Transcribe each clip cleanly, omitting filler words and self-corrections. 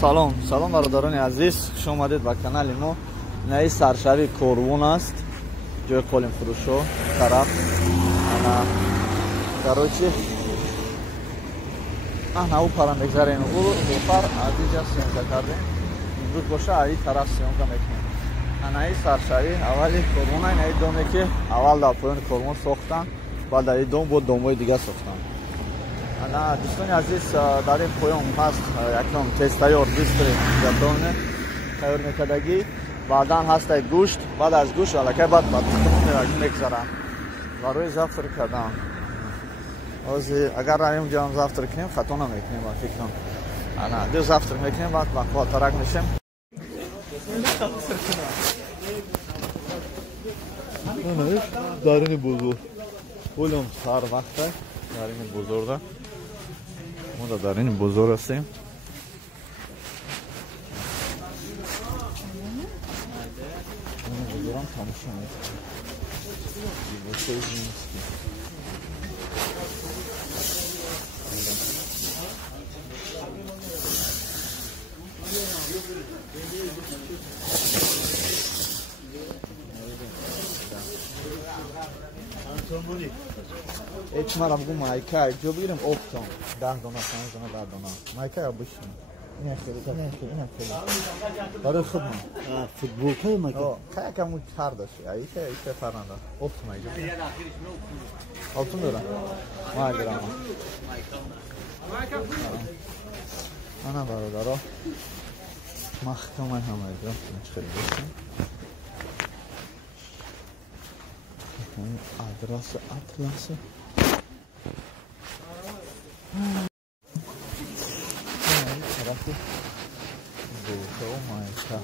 سلام برادران عزیز، خوش آمدید به کانال ما. نه سرشوی کاروان است، جای قالین فروشو طرف. انا کاروچی انا او پرام بگذاریم او دوپر عزیزا سیمکا کردیم امروز باشه ای طرف سیمکا میکنیم. انا ای سرشوی اولی کاروان ای دومی که اول در پایان کاروان ساختن، بعد در دوم بود دومای دیگه ساختن. انا دوستان عزیز در این پایان هست یکم تست تیار بیستری گردانه تیار میکردگی، بعدا هست گوشت، بعد از گوشت الکی بعد تخم میگذارن و روی زفتر کردن. اگر رایم جام زفتر کنیم خطا نمیکنیم و فکر کنم انا دو زفتر میکنیم بعد با ترک میشیم. انا دارین بزرگ پولم سر وقته دارین بزرگه ما در این بزرگ هستیم. بزرگم تماشا میکنم ایچ مرا بگو مایکه جو بگیرم 8 تا 10 دانه 5 دانه 10 دانه مایکه یا بشین این خیلی برای خود من فوتبول که مایکه که کمو کار داشت ایچه فرنده 8 مایکه 8 میرم مایکه انا برادرها محکمه همه جا خیلی بسیم آدرس اطلس طرفی بوته و مایکه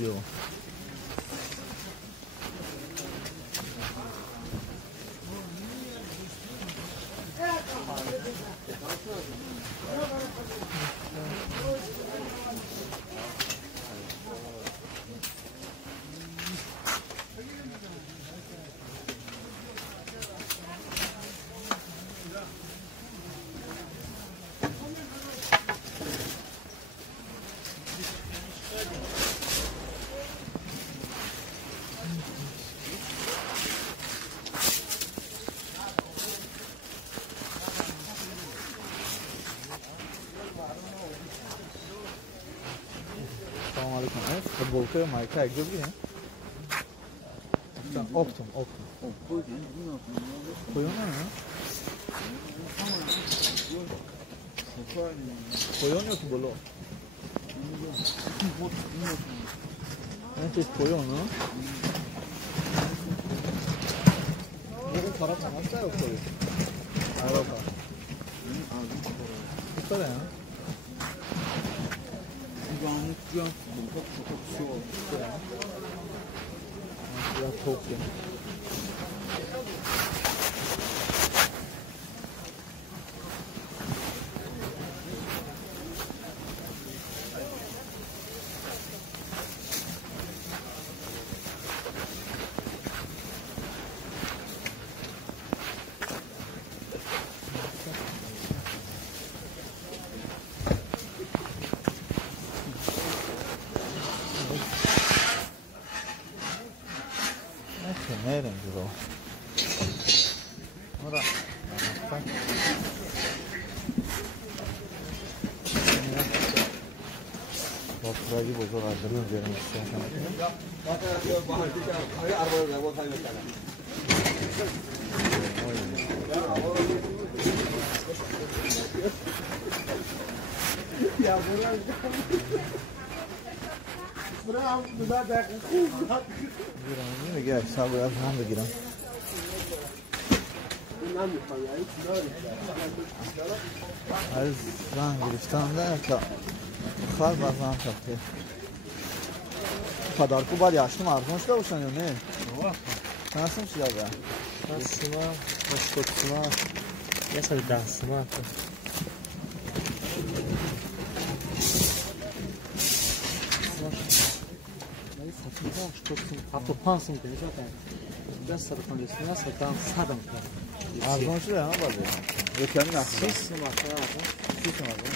Yo. السلام عليكم. فوتبول كده مايكا يجيب لي اوكتم koyun ne? Koyun yok mu bolo? Ne koyun ha? Bu taraf nasıl yok koyun? Araba. Bu da ya. Çok şey oldu. Biraz soğuk yani. Ne rengi o? Ora. Bak bozor aldırıyor diyorum istiyorsan. Ya bravo, güzel de. Gel, sabır az ham بگیرم. از زن گرفتم ده تا Xar bazan tapdı. Padarku var yaşlı arzunçda uçanıyor ne? Nasıl şeyler ya? Dansıma, başkotsuma, yasa dansıma. Aí só que não estou com papo panço entendeu já tem. Dessa da condição essa dançada. Arzunçda ya var ya. Reklamın aslında. Sim, matar. Sim, abi.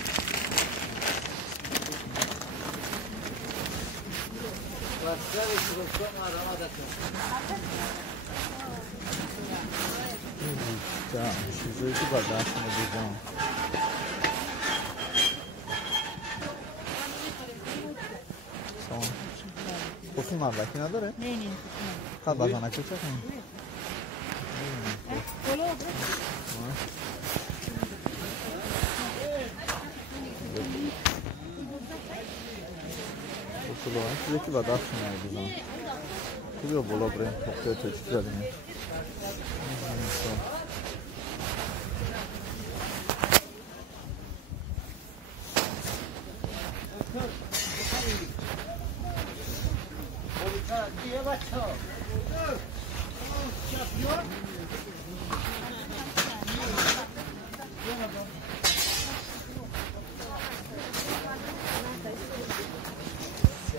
Tamam, şu zeytin bardağını diyeceğim. Tamam. Kosun var belki ne dere? Ne? Kad bardağına kaçacak mı? Kosun var. Zeytin bardağı şunlar diyeceğim. Kılıyor bola buraya. Topluyor çocuklar yine.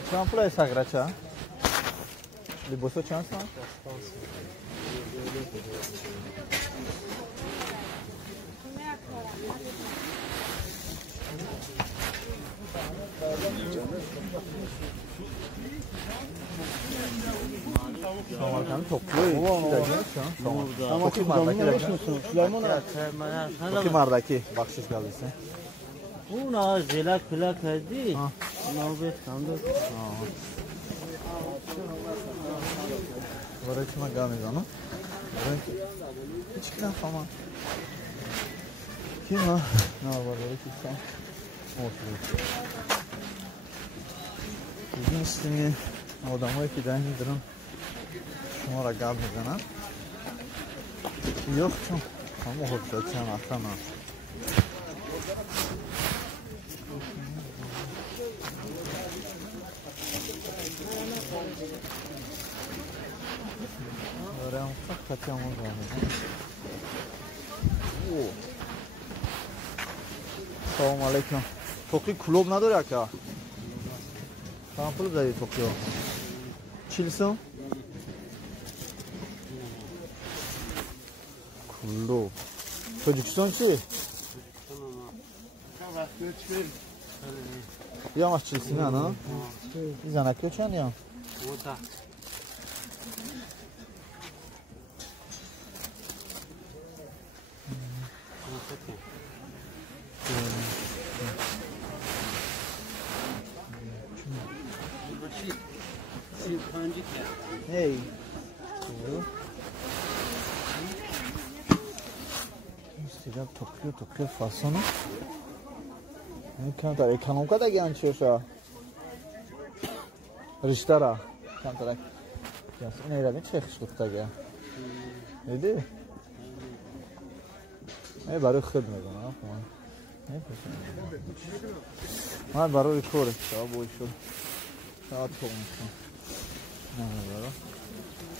Čemu pula je sagrača? Liboso čemu smo? Şamarkanı topluyor. Tamam. Kim mardaki bakşiş geldiyse. Bu ne zelak plak hadi. Navbet sandı. Varaçıma gelmedi onu. Çıkan falan. Kim o? Ne var böyle çıksan? Ortada. Bugün ismini odama ikiden indirin. Şunlara gelmeden ha. Yok çok. Ama hoşça sen atana. Oraya mutfak kaçamaz yani. Salam aleyküm. Toki klub نداره که؟ چند پول داری توکیو؟ 40 کلوب توجیکستان چی؟ یا ماش 40 نه؟ زنکیو چند یا؟ Hey. İsteyeceğim topluyor fasonu. Ne kadar ekonomik da gençiyorsa. Riştara. Kantarak. Gelsin neyle bir çekişlikte gel. Neydi? Ne barı xidmet ona. Ne yapıyorsun? Ha barı rekor. Tamam bu işi. Saat olmuşsun. Ne var?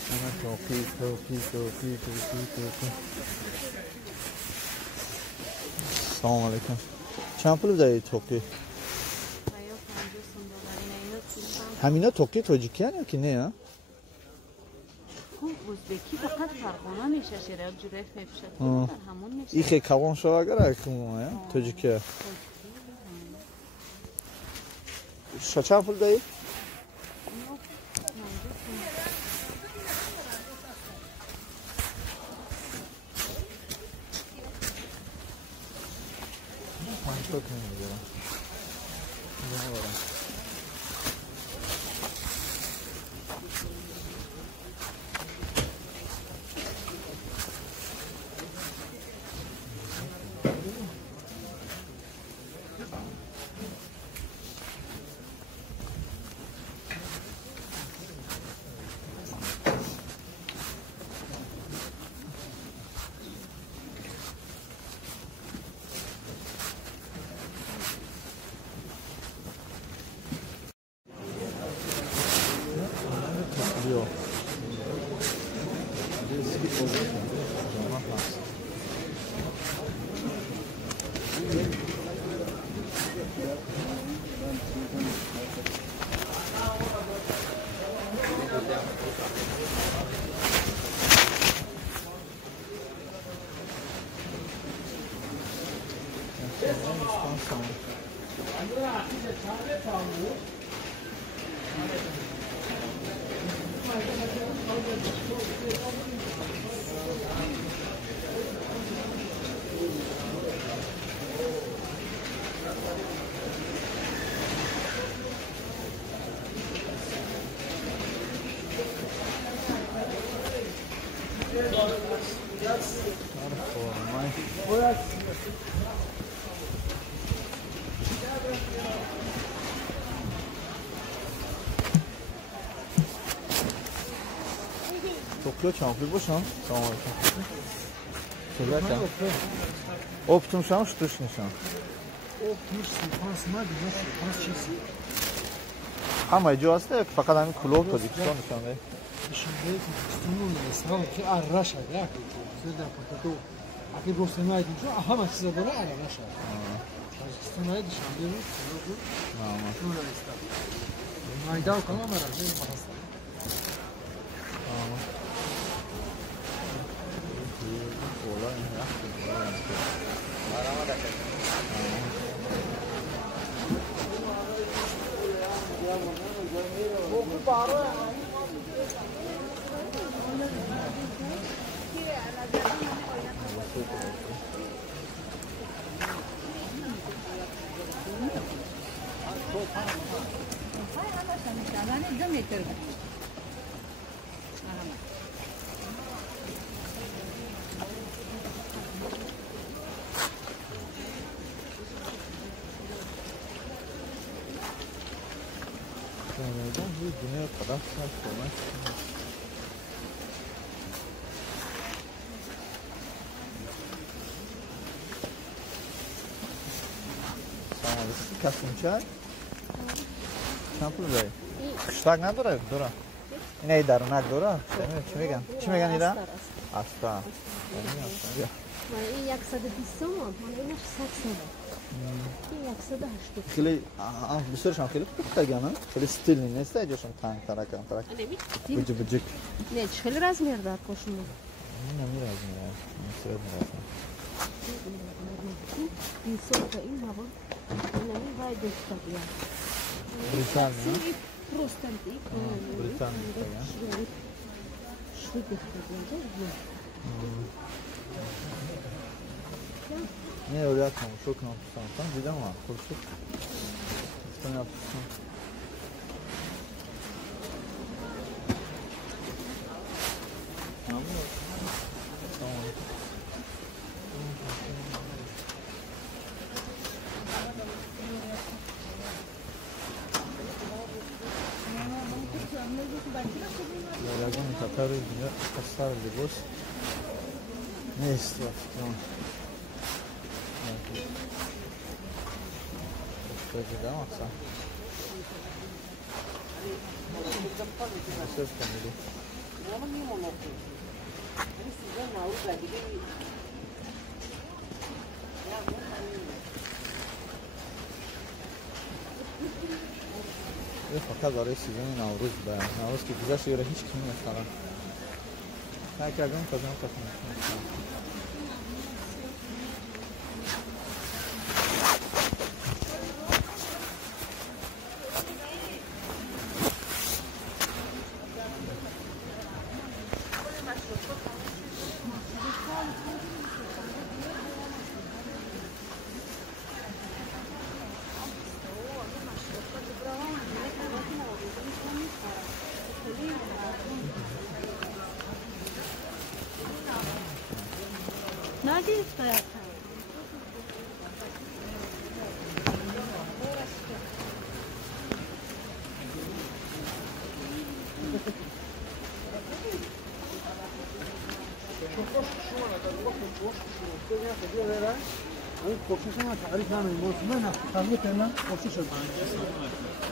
Hemen topi. Salam aleyküm. Çند پول داری توکی؟ همینا توکی توجیکیان یا که نه یا؟ ازبکی فقط فرقانه میشه شیره جوره فیبشه همون میشه ایخی کوان شو اگر اکنون یا؟ توجیکیه چند پول داری؟ Çok önemli ya. Ne var? Tokyo çampı boşan. Selamünaleyküm. Söyleyeceğim. Optum ştuş nişan. Optmuş sultansına bir sultans çizsi. Ama cihazda fakat hani kulok da dikson nişan değil. Şimdi üstünün mesela ki arraşa ya. Şurada patato. Akı Rostem'i aydın şu aha size böyle arraşa. Üstünün aydın şimdi bu. Tamam. Şöyle işte. Maydan kalan var abi bahasta. Tamam. Olay ya. Arama da bu dünya kadar sonra Kasımçay. Çampul Bey. Kışlak ne dura? Dura. Ne darı ne dura? Kime gen ida? Asta. Ya. این 120 ما اینش 100 ساله این 180 خیلی بسیارشان خیلی پختگانه خیلی ستیل نیست ایجاشون تنگ ترکن ترک بجی بجی نه خیلی размер دار پاشونه نمی размер نمی‌سرد می‌رسن این سوتا این بابا این وای دکتر یا بریتانیا پروستانتیک بریتانیا شو دکتر Ne öyle yapmam, çok ne yapsam. Tam bir de ama kurşuk. İşte ne yapsam. Tamam. Yalan Tatar ülkede kasar libos. Ne istiyor? Tamam. Peki de baksa. Söz konusu. Fakat araya sizin Navruz be. Navruz ki güzel göre hiç kim yok falan. Herkesin kazanıp takılmışsın. Nerede ister? این کوشش ما تعریف نمی‌کنیم. من تعریف کردم کوشش شد.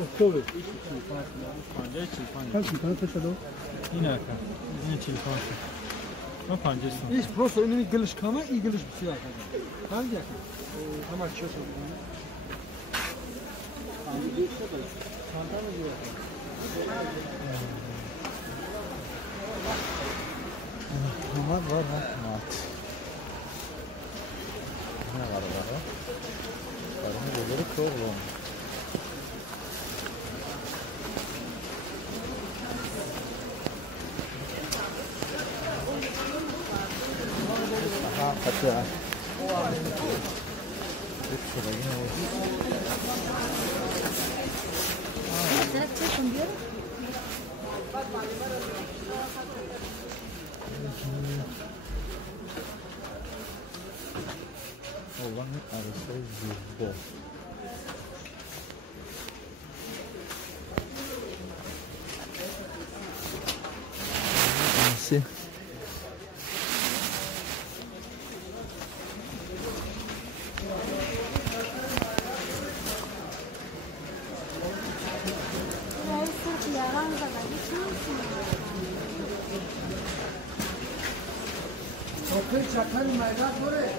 اکتبر. چند شد؟ این اکن. این 45 شد. من 50 سم. ایش پروسه اینی گلش کامه ای گلش بسیار کنه. hangi yakın? Tamam çözüm. Hangi geçse de çanta mı diyor? Ama var mat. Ne var orada? Karımı böyle kovalım. Aha kaçıyor. Olanın arası yüzde. Nasıl? Çakal maydan böyle.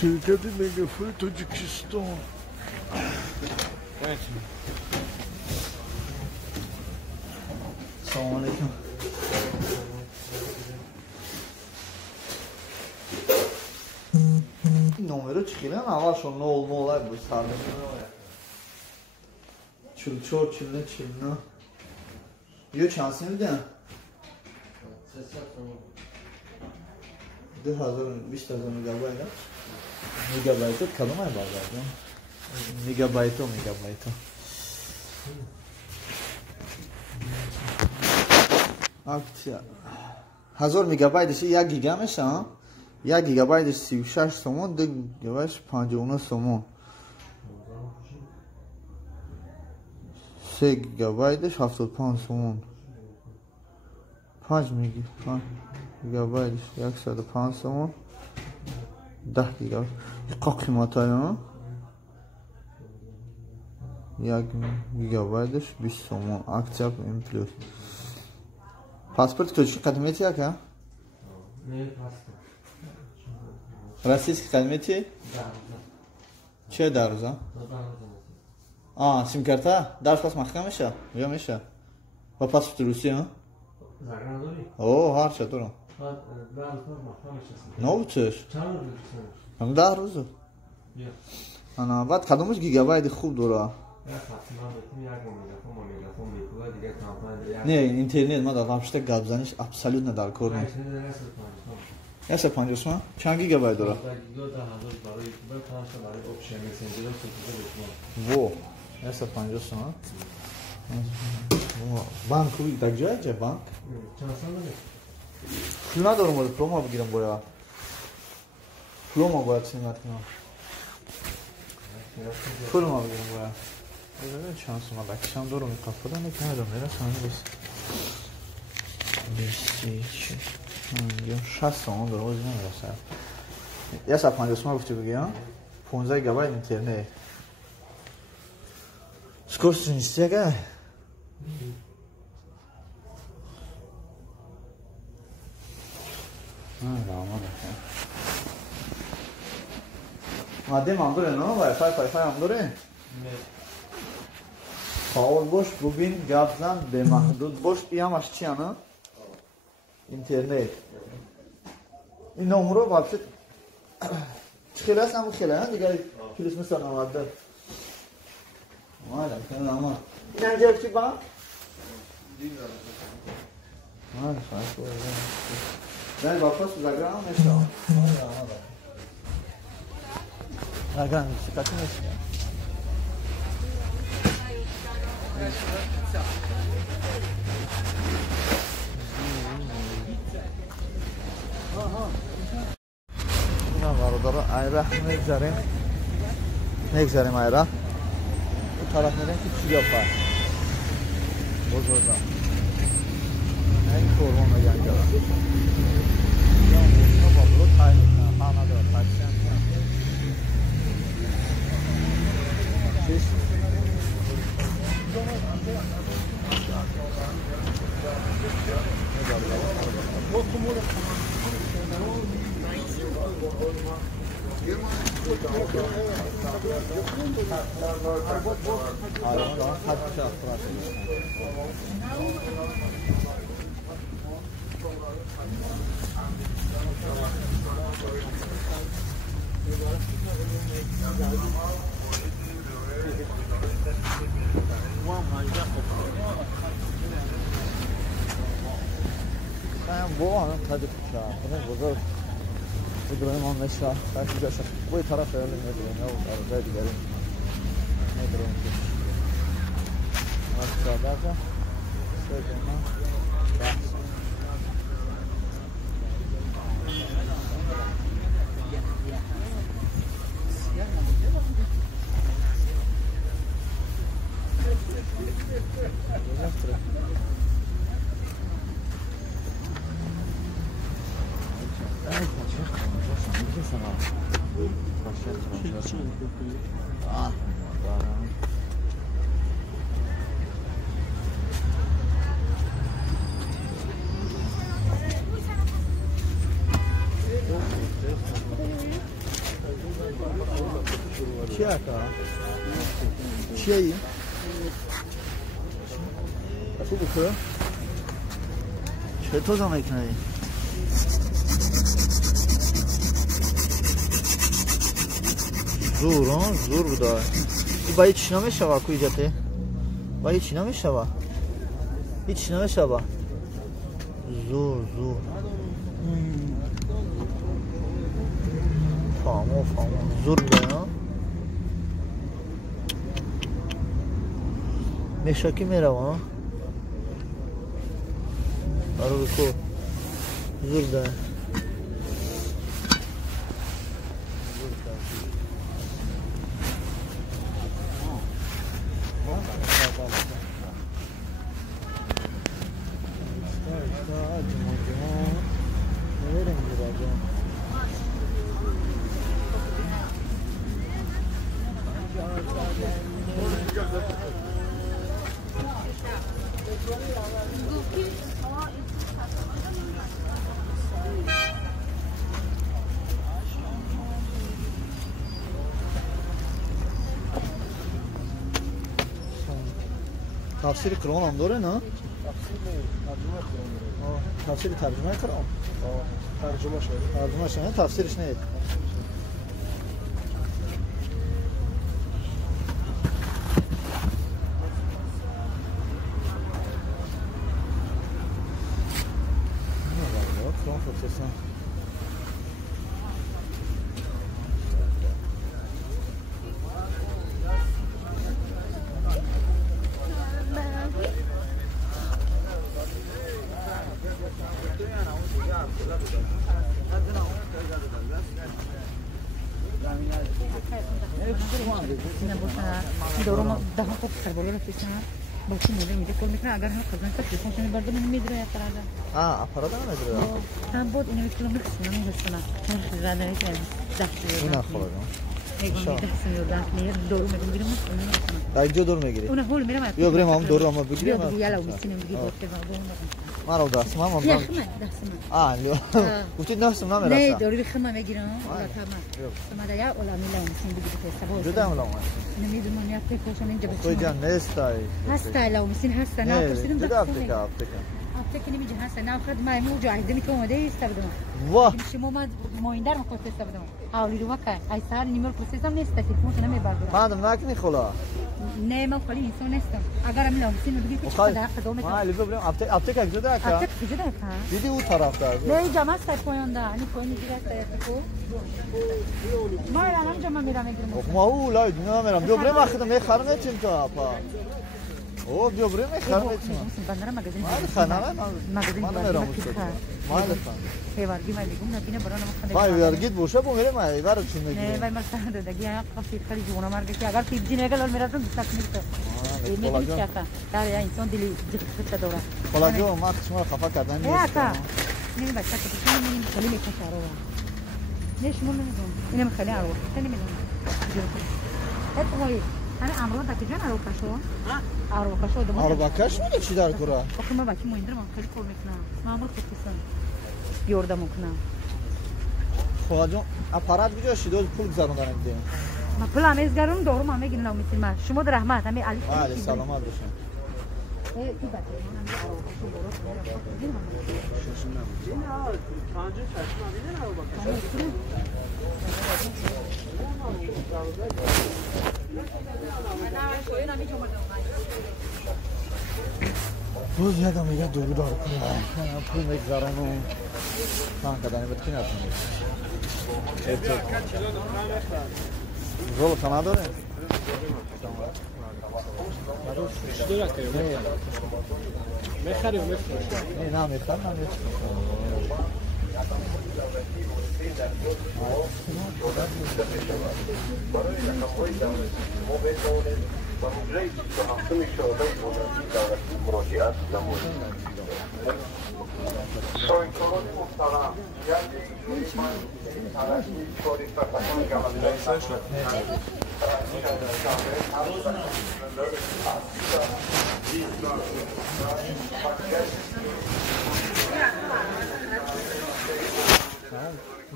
Şirketi Megafon Tacikistan. Evet. Selamun Aleyküm. Номеру чекилен, ава шо нолай бу сарда. Чулчор чилне чилне. Ё чансин биден? 20,000 мегабайт. Мегабайт калмай базарда. Мегабайт. Акция. 1000 мегабайтш 1 гига меша. 1 гигабайтш 36 сомон, 2 гигабайтш 59 сомон. 3 гигабайтш 75 сомон. 5 гигабайтш 105 сомон. 10 гигабайт. Как қиматайна? 1 гигабайтш 20 сомон. Акция М+. Паспорт точно кадмети ака? Не паспорт. Российский кадмети? Да. Че даруза? Сим-карта? Дарш пас махка меша? Ё меша? Ва паспорт Русия, а? Загранадори? О, ҳарча дорам. Новчеш? Чанд рӯз? Ҳам 10 рӯзу. Бия. Ана баъд кадомаш гигабайти хуб дора? Не, интернет ма дар вабшта гапзаниш абсолютно дар кор нест. 150 ма? Чанд гигабайт дора? Во, 150 ма? Банк так ҷоя банк? Пул надорам, бояд пулома бигирам бояд. Пулома бояд симат кунам. Пулома бигирам бояд. بذاره شانس ما بکشم دو رو میقفلن یک ندارم میره سانه بیست 60 تومن به روز نمیرسه. یه سب 50 تومن گفتی بگیم 15 گیگابایت اینترنت скорость نیستی که مادیم هم داره نه؟ وای فای هم داره؟ فعال باش ببین گپ زن به محدود باش این همش چیه نه؟ اینترنت این نمره واقعا خیلی هست همون خیلی هست دیگه کلیس مثل نمارده مالا کنه اما این اینجا چی با؟ مالا خواهش باید داری با پاس بزرگرام نشتم زرگرام نیستی کتی نیستی اینا برادر ایره نگذاریم ایره این طرف میریم که چی یافت بزرگم این کورون رو گنگ دارم یا موسیقا با برو تایی میکنم همه دار تاکسی هم کنم چیست؟ با هم تاج پوشا خونه بزرگ بدون ما نشا خاطر جاش وای طرف ولی نداره نه اون دیگه نداره ما صادقه سجنا بحث چیه این؟ تو بخوره؟ چه تو زمه کنه این؟ زور ها؟ زور بوده با هیچ نمیشه کوی جاته؟ با هیچ نمیشه هیچ نمیشه زور فامو زور بوده ها؟ مشاکی میره ها؟ آره بکو زور ده تفسیر قرآن هم داره نه؟ تفسیر ترجمه قرآن ترجمه شده تفسیرش نهید قرآن خصوصا نه بوسنا دورم ده تا سربالا رفتن باشه میگه کل میکنه اگر هم خزانه تا تلفنشون برده میدره اعتراضا اپراد هم نداره هم بود اینو میتونم بخونم میگستنا نه زنه که دست اینا خوردم میگم دست میوردن میگه دورو میگیرم تا اینجا دور میگیری اون هول میرم بیا بریم هم دور هم بگیریم یالا میسینم میگه گفته ما رو دست ما دست گفتی نفس ما نه میرسم دوری بخمه میگیرم ولا تمام ما دا یا ولا میلام میسین بگیره سبا جدا میلام نمیدونم یا فکرشون اینجا توی جان نستای هستا لو میسین هستا نه پرسیدم جدا افتکا افتکا نمیجه هستا نه خد ما مجاهده میتونه ده استفاده واه شما ما این در مکوت استفاده حالی رو وکای ای سال نیمر پروسسم نیست تلفن نمیبردم بعدم نکنی خلا نه من خالی انسان نیستم اگر میلام میسین بگید که چقدر حق دوم ما علی بریم افتکا جدا که افتکا جدا که دیدی اون طرف داره نه جمع است پایانده یعنی پایین دیگه است تو ما الان جمع میرم میگیرم ما او لای دنیا میرم بیا بریم وقتی میخرم چیم تو اپا او بیا بریم میخرم چیم بندر مغازه خانه مغازه من میرم مال خان هیوارگی ما دیگم نبینه برای نمخنده وای هیوارگی باشه بو میرم ایوار چی میگی نه وای مرتاح دادگی یا قصید خالی جونا مارگه که اگر تیب جینه گل میرفتم دست میرفت میگم چاکا داره یا انسان دلی جخت دوره خلا جو ما شما خفا کردن نیست نه کا نمی بچه که تو نمی خالی میکشارو ليش مو منهم انا مخليها اروح ثاني منهم هات انا امرو تاكيجان اروح كشو اروح كشو دم اروح كش میگه چی در کره آخه ما باکی مویندر من خیلی کار میکنم ما امر خودتون یوردم میکنم خدا جون اپارات بجا شیدو پول گذروندن دیگه ما پول امیز گرون دورم هم میگین لو میسین ما شما در رحمت همین علی علی سلامت باشین ای کی باشه من اروح کشو دورم روز یادم میگه دور دار کنم پول میگذارم و من کدانی بود کی نتونم رول خانه داره؟ میخری و میفروشی نه میخرم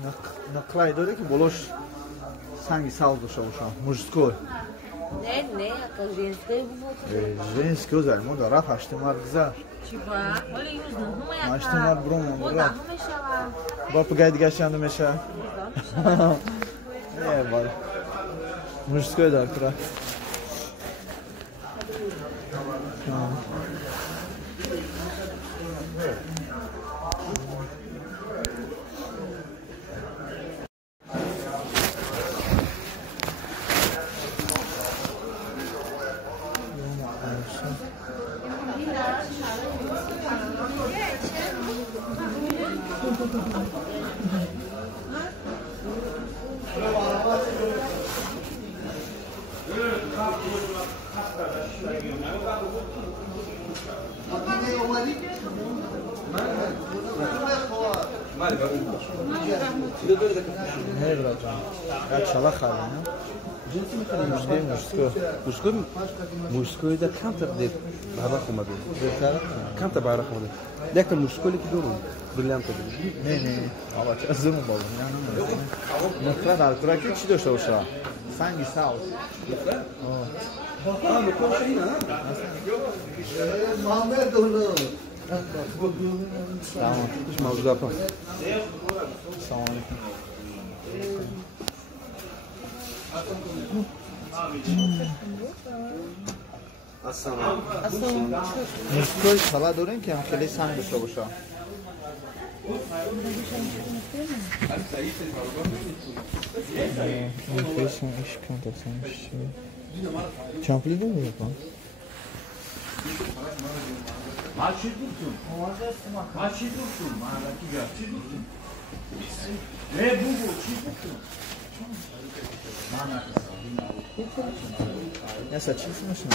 نه نقرای داره که بلوش سنگی ساز داشته باشه مجدکور نه اکا ژنسکای بود ژنسکی وزر ما داره هشت مرد گذر چی با؟ ولی یوز نه همه هشت مرد برون خود داره همه شوه با پگای دیگه شنده میشه نه بال مجدکور داره کرا نه برای جان چلا خاله نه جنسی می‌خریم مشکل ده کم تقدیر بابا خومده بهتره کم تا بابا خومده لکن مشکلی که دارم بریلیانت دارم نه آقا چه زمون بابا نه نفرت الکترا که چی داشته باشه سنگی ساوس محمد دولو تمام هیچ موضوع دارم سلام علیکم مشکل سلا داریم که هم خیلی سنگ داشته باشه چمپلی داریم کن Maçı dursun. Maçı dursun. Maçı dursun. Ne bu? Çi dursun. Neyse çıkmışsın.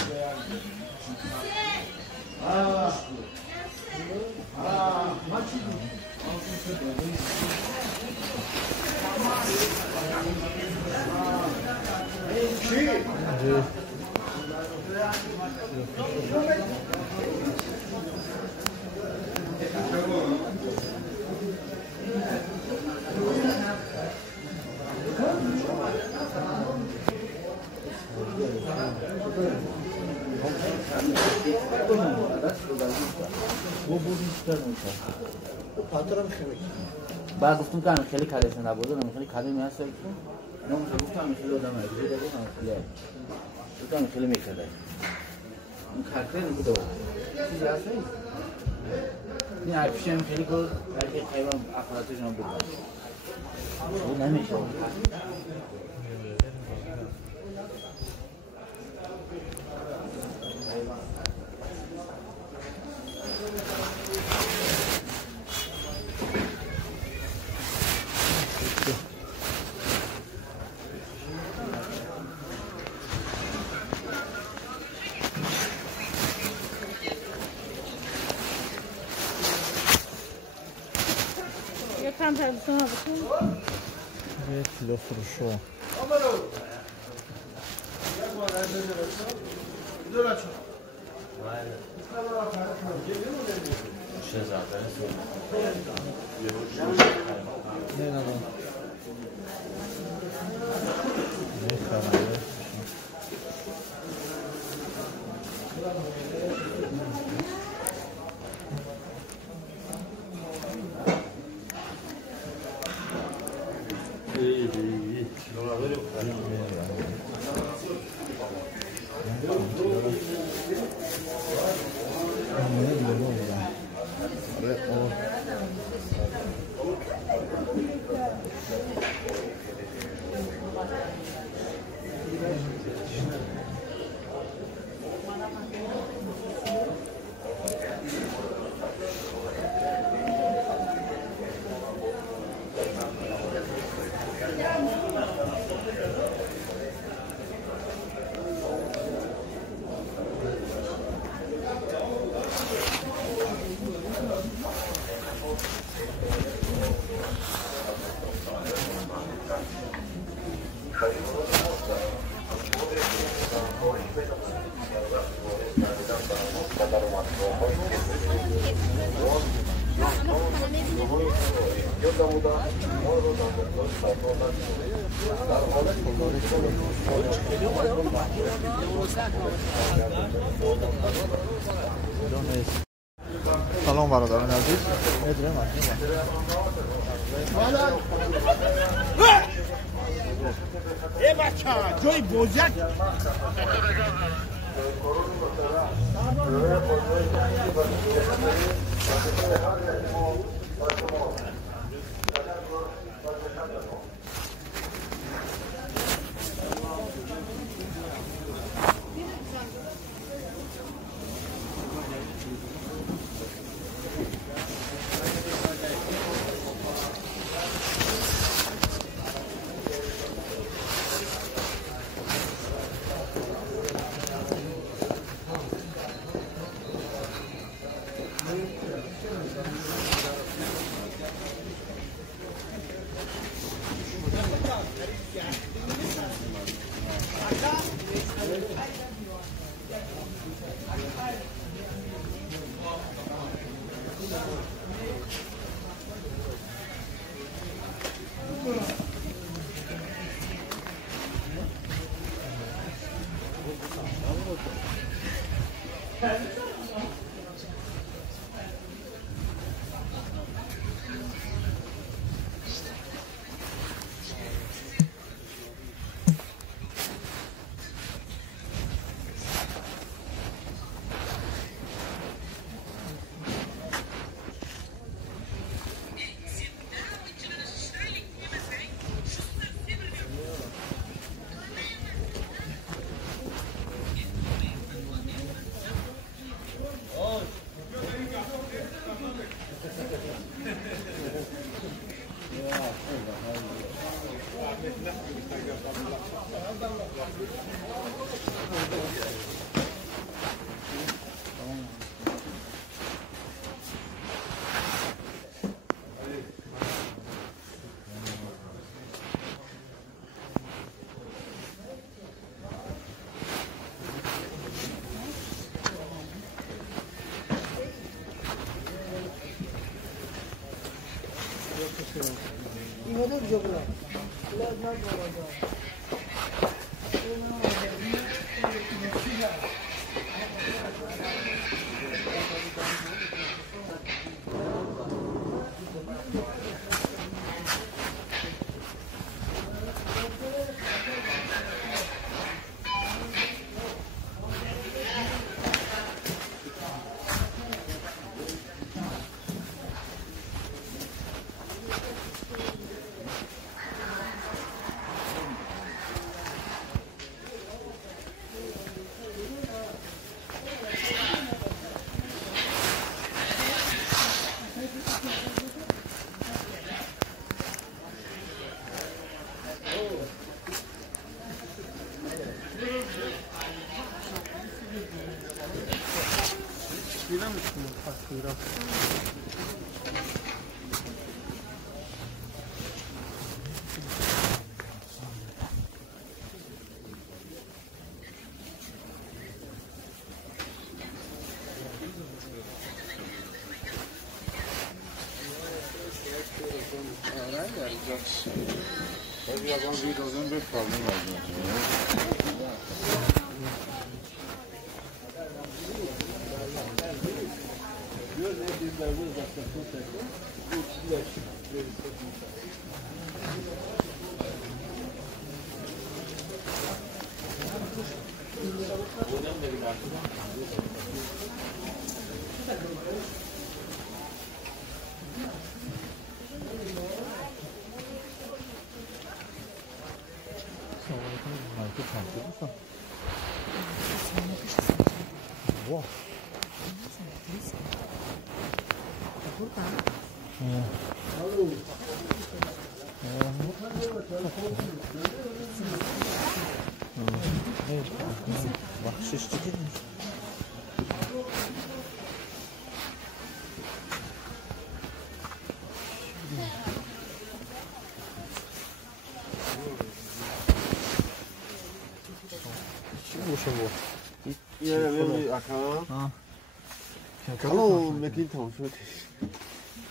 بعد گفتم که خیلی کارش نبوده خیلی کاری می‌هست نه گفتم خیلی آدم خیلی گفتم خیلی می‌کرده اون کارتر بوده چیزی هست این عکسم خیلی کو خیلی خیلی اخلاقش هم بود اون نمیشه Tam tersine bakın. Bir kilo fırışo. Ne lan? Ne kadar? سلام برادران عزیز. ای بچه جای بوزک Hallo, met die toon.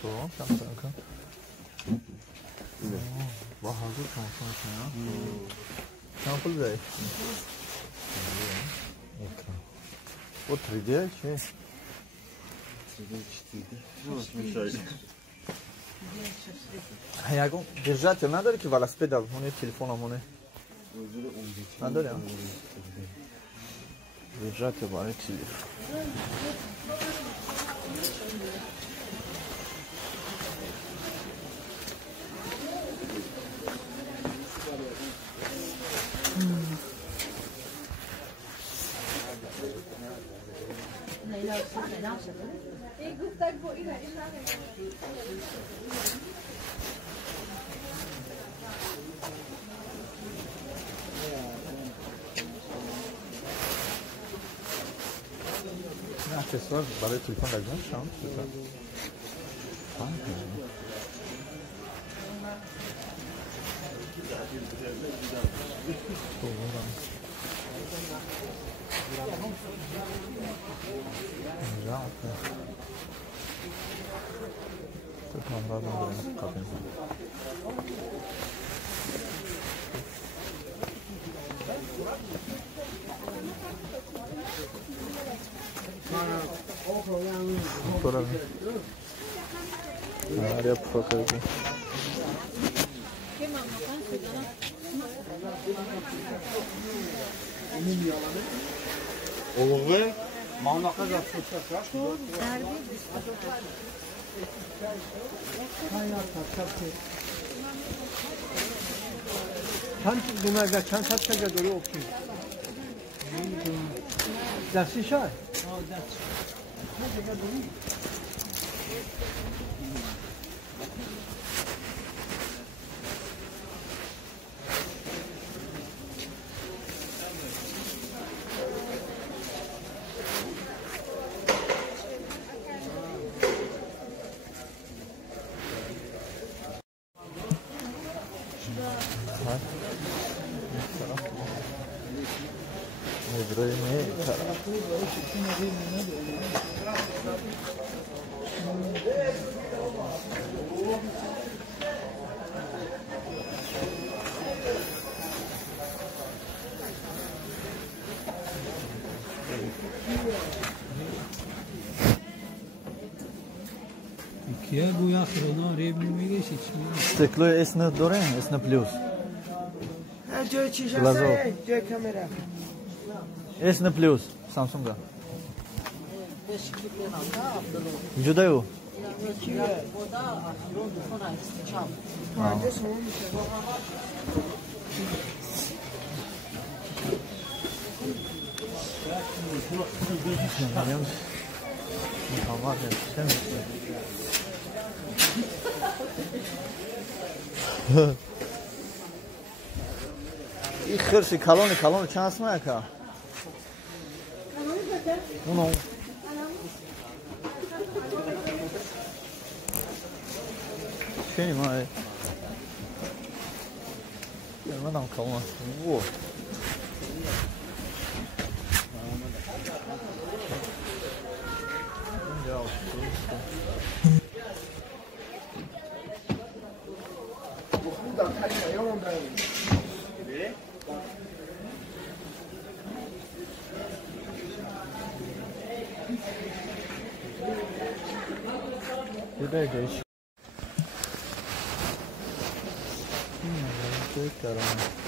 Zo, kan. Wat houdt het van? Sample bij. Wat 3D چه؟ 3D یکم درجات نداره که ولسپید اون تلفنمونه نداره درجات برای تلفن aksesuar برای تلفن لازم شام Araya bakalım. Oğlu, manaka da tutacak. چند دونه در چند ساعت شده داره افتید دستی شد Я бу яхрона ребни мегеш ичми. Стекло S дорем, S плюс. جای چیش Глазок. هسته جای کامera S плюс Samsung. Вجуда ю. مهندس همون میشه این خرشی کلونی چانس نه که اونو کنی ما من دام کلون وو Verdade. Caramba.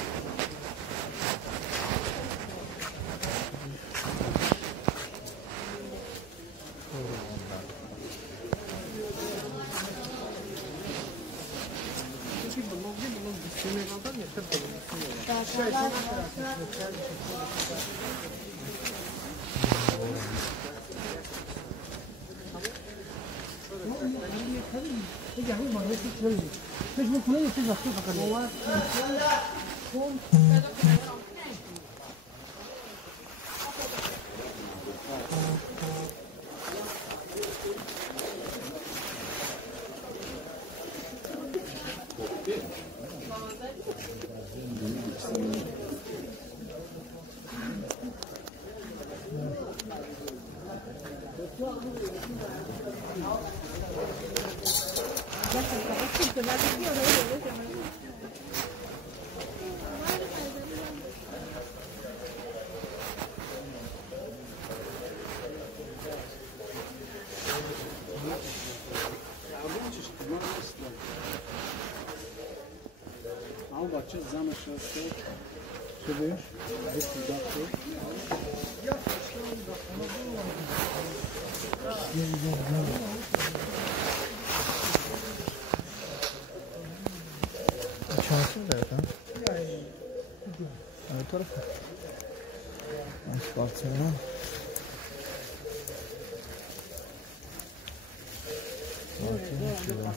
بچه زمش هسته چه بیش؟ بسید داخته Şansın da yok ha? Ne tarafı? Asfaltına. Asfaltına şurada.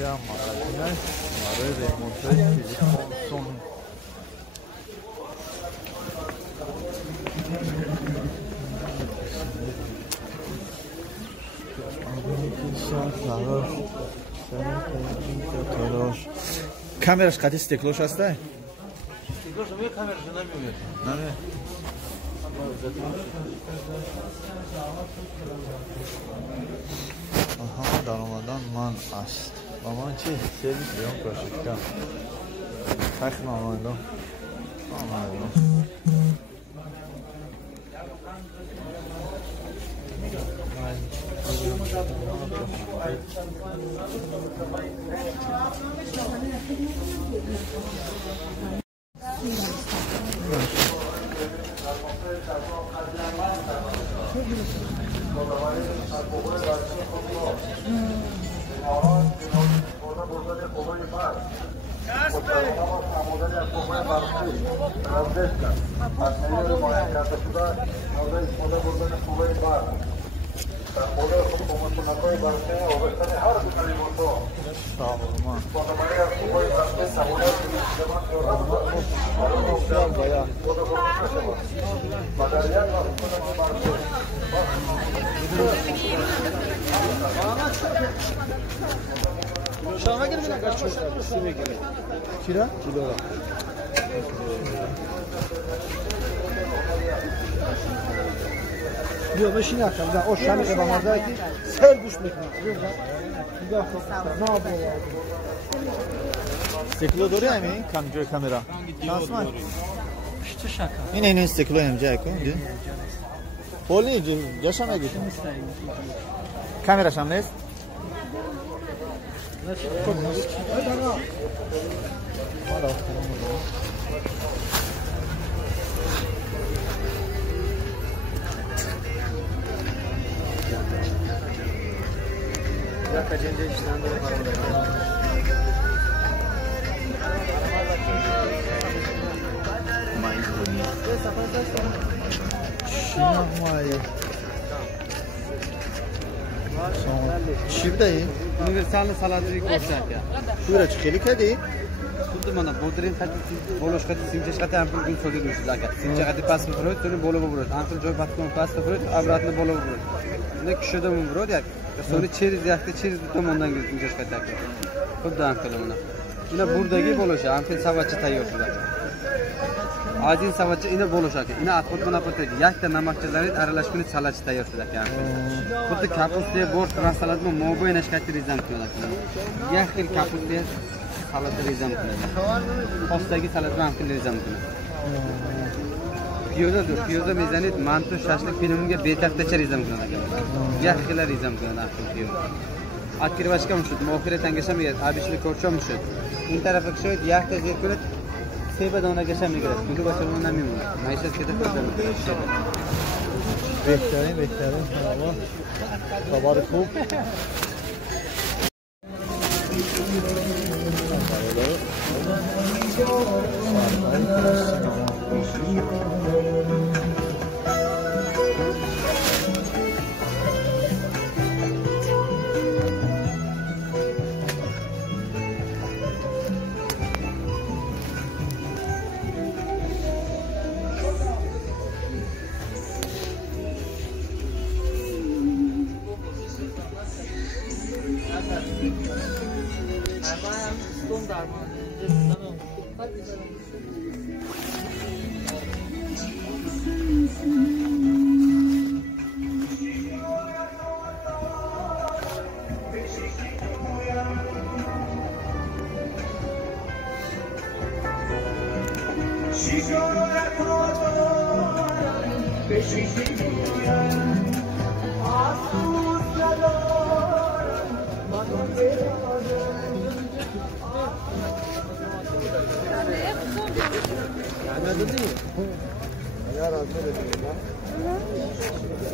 Ya magazine mare remonte son Kamerаш қати стеклош ҳастай? Стеклош ҳамин камераш намеояд. Наме. Ҳама даромадан ман аст. Ва ман чи сервис биён прошидкам. Тахм омадам. Омадам. Kira? Kilo. Yok ben şimdi akşam o şanı kadar ki ser düşmek mi? Yok ne yapıyor? Steklo dori همین کامجوی کامera. Şansman. İşte şaka. این استکلو امجای کن دی. پول نیجی جاشم اگه. کامراش هم نیست. چی بدهی؟ Universal salatı koşacak ya. Şuraya çıkeli kedi. Xuddi mana bodring xati bolosh xati simcha xati ham pul sodiq aka. Simcha xati past qilib, to'ni bo'lib bo'ladi. Anqil joy patron past qilib, obratno bo'lib bo'ladi. Unda kishida bo'ladi yak. So'ni cheriz yaxti cheriz tomondan simcha xati aka. Xuddi anqil mana. Ina burdagi bolosh, anqil savatchi tayyor shular. Один savatchi ina bolosh aka. Ina atqut mana qo'ydi. Yakta namakchilar aralashguni salachi tayyor shular aka. Xuddi kapustga bor transalatma moboy nashkati rizam qiladi. Yaxil kapustga salat rizam qiladi. Postdagi salatni ham rizam qiladi. Piyozadir. Piyoza mezanit manto shashlik filmga betaqtacha rizam qiladi aka. Yaxillar rizam qiladi aka piyoza. Открывашка мушит, мохире тангашам ед, абишли корчом мушит. Ин тарафа кшоид яхта зекурет, себа донагашам мигрет. Миду басалуна намимуна. Майшат кеда ходам. بهترین خبر خوب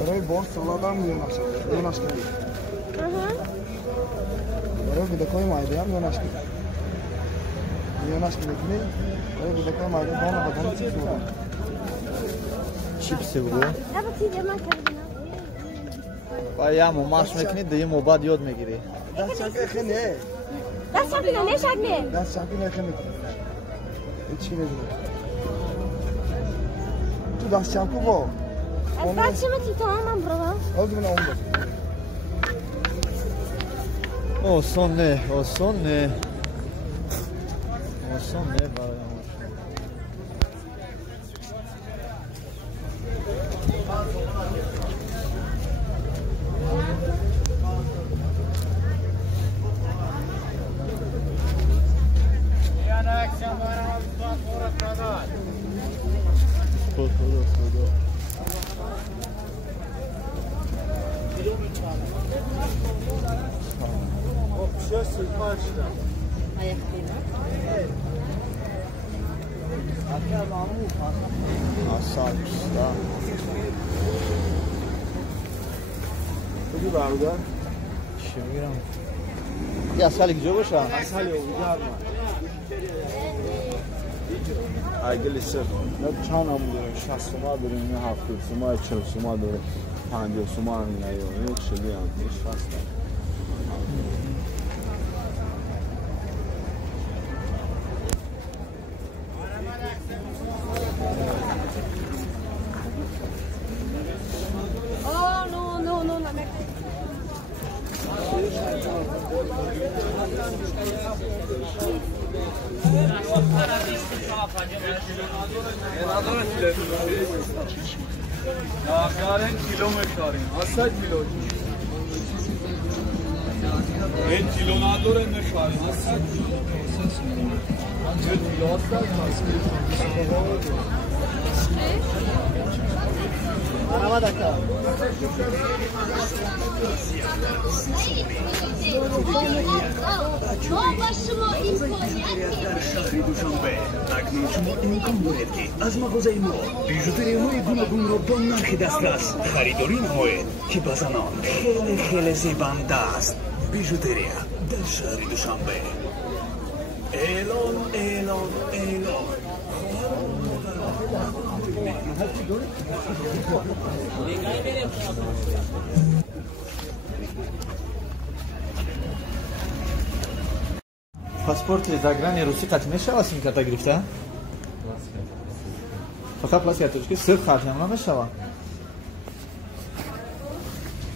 برای بار سالاد هم یوناش کنید برای بدکای مایده هم یوناش کنید برای بدکای مایده بانو بدانو چیز بودن چیپسی بگو اما تیجه من کردیم و یا مماش میکنید دیگه موباد یاد میگیری دست چاکی خیلی دست چاکی نه شکنه دست چاکی نخیلی هیچی نمیده تو دست چاکو با از بعد شما تی تمام برام آگه من اون با آسان نه برای خدا Asal pista. بگی برادر چی بگیرم؟ یه اصل اینجا باشه؟ اصل یا بگرم اگه لسه نه چند هم داره 60 تومن داره این 70 تومن 40 تومن داره 50 تومن هم نیاره یک شدی هم نیش فصل این کیلو نداره نشاری در شهر دوشنبه اکنون شما امکان دارید که از مغازه ما بیژوتری‌های گوناگون را با نرخ دسترس خریداری نمایید که به زنان خیلی زیبنده است. بیژوتریا در شهر دوشنبه. اعلان پاسپورت زاگرانی روسی قطعی میشه واسه کارت گرفته؟ فقط پلاس کرده که صرف خرجم نمیشه.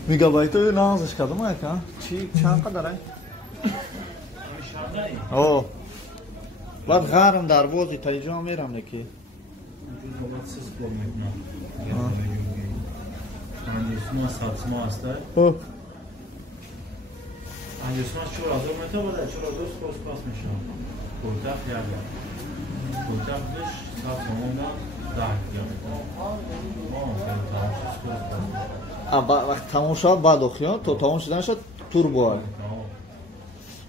میگابایت رو نازش کدوم است؟ چی چند قدره؟ اوه بعد غرم در بازی تا اینجا میرم نکی. Angesuma satsma hasta. Oh. Angesuma çorazor meta bada çorazor skos basmışam. Kurtak yerler. Kurtakmış satmamda dahil وقت تموم شد بعد اخیان تا تموم شدن شد تور بود.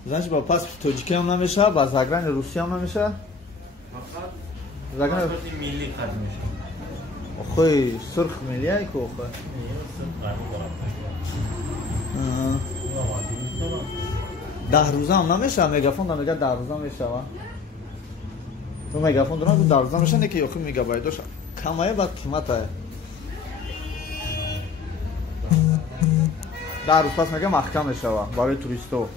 زنش با پاس توجیکی هم نمیشه، با زاگران روسی هم نمیشه. زاگران ملی خرید میشه. خوی سرخ ملیه که خوی. ده روزه هم نمیشه، میگافون دارم میگه 10 روزه میشه و تو میگافون دارم که 10 روزه میشه نه که یخی میگه باید داشت کمایه بعد قیمته 10 روز پس میگه محکم میشه و برای توریستو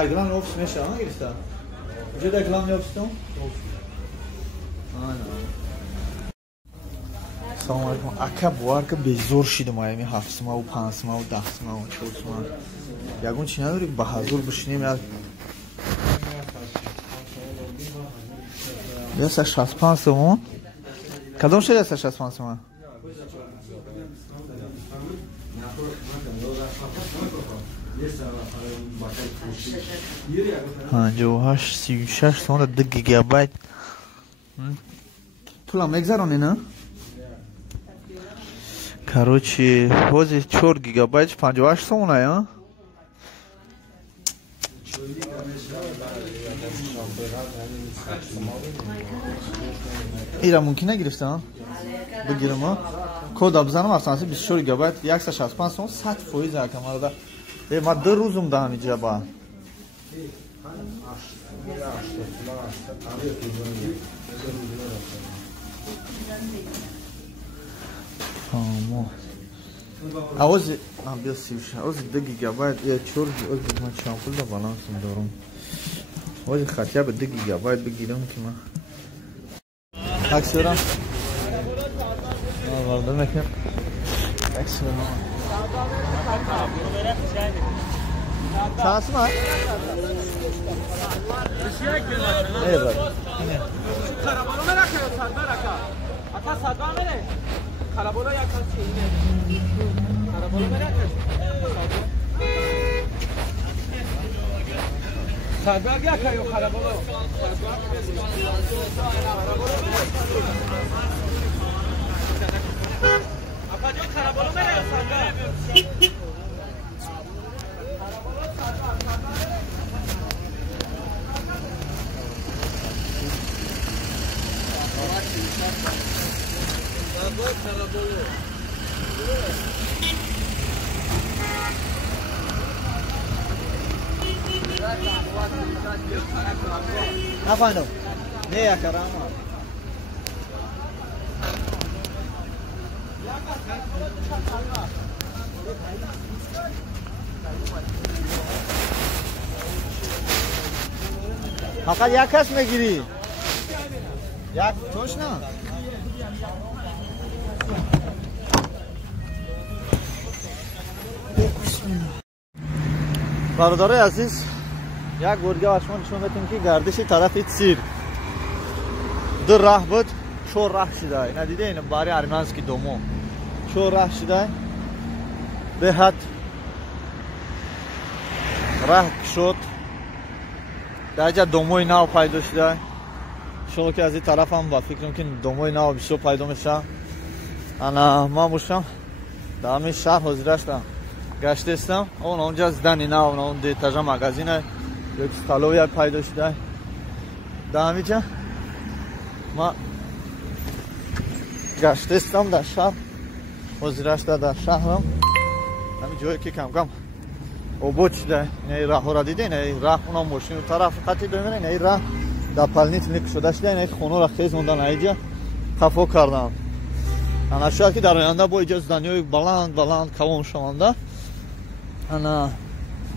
ایدلان اوپس میشه ها گرفته وجود اکلام اوپستون سلام علیکم اکا بوار که بزور شیدم آیمی 7 ماه و 5 ماه و 10 ماه و 4 ماه یکون چی نداری به حضور بشینیم یاد یه 65 سومون کدوم شد یه 65 سومون 58 36 سومون 2 گیگابایت طول میگذرونی نه короче حوزه 4 گیگابایت 58 سومونه یا ایرا ممکنه گرفتم بگیرم کد بزنم اصلا 24 گیگابایت 165 سوم 100 فایز کاملا ده ما 2 روزم ده اینجا با تمام آواز بیا سیوش آواز 2 گیگابایت یا 4 گیگابایت من شامپول دا بالانسم دارم آواز خاطیا به 2 گیگابایت بگیرم که من عکس برم والده نکنم عکس برم چاسم ها؟ ای بای خرابانو مرکه یا سرده رکه اتا سرده مره خرابانو یا کسی اینه خرابانو مرکه سرده یا که یا خرابانو نفهمیدم نه یکرم فقط یک کس میگیری یک توش نه برادرای عزیز یک گرگه برشما نشون بدیم که گردش طرف سیر دو راه بود چور راه شده اینا دیده این باری ارمنسکی دومو چور راه شده به حد راه شد در جا دوموی ناو پیدا شده شما که از این طرف هم با فکرم که دوموی ناو بیشتر پیدا میشه انا ما باشم در همین شهر حضور هستم گشته استم اونجا زدنی ناو اون دیتاجا مگازینه یک استالوی پیدا شده در همین جا ما گشته استم در شهر حضور هستم در شهرم همین جایی که کم کم اوبود شده این راه ها را دیده این راه اونا ماشین طرف خطی بمیره این راه در پلنیت لیک شده شده این خونه را خیز موندن اینجا خفا کردن انا شاید که در آینده با ایجا زدنی بلند کوان شونده انا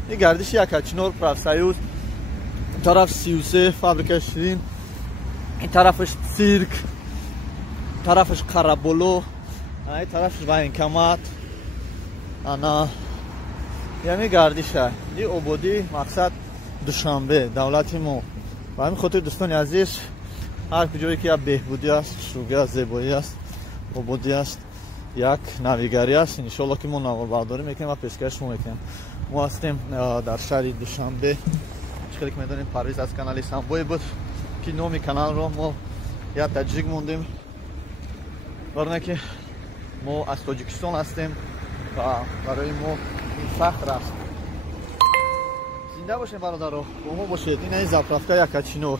این گردش یک اچنور پرافسایوز این طرف 33 فابریکه شیرین این طرفش سیرک طرفش قربولو این طرفش وینکمات انا یعنی گردش های این عبودی مقصد دوشنبه دولتی ما و همین خاطر دوستان عزیز هر کجایی که یک بهبودی است شوگه زیبایی است عبودی است یک نویگری است انشالله که ما نوبرداری میکنیم و پیشکش میکنیم ما هستیم در شهر دوشنبه چقدر که میدونیم پرویز از کانال سامبوی بود که نومی کانال رو ما یا تاجیک موندیم برنه که ما از تاجیکستان هستیم و برای ما این فخر است زنده باشیم برادر رو با ما باشید این زبرفته یک اچینور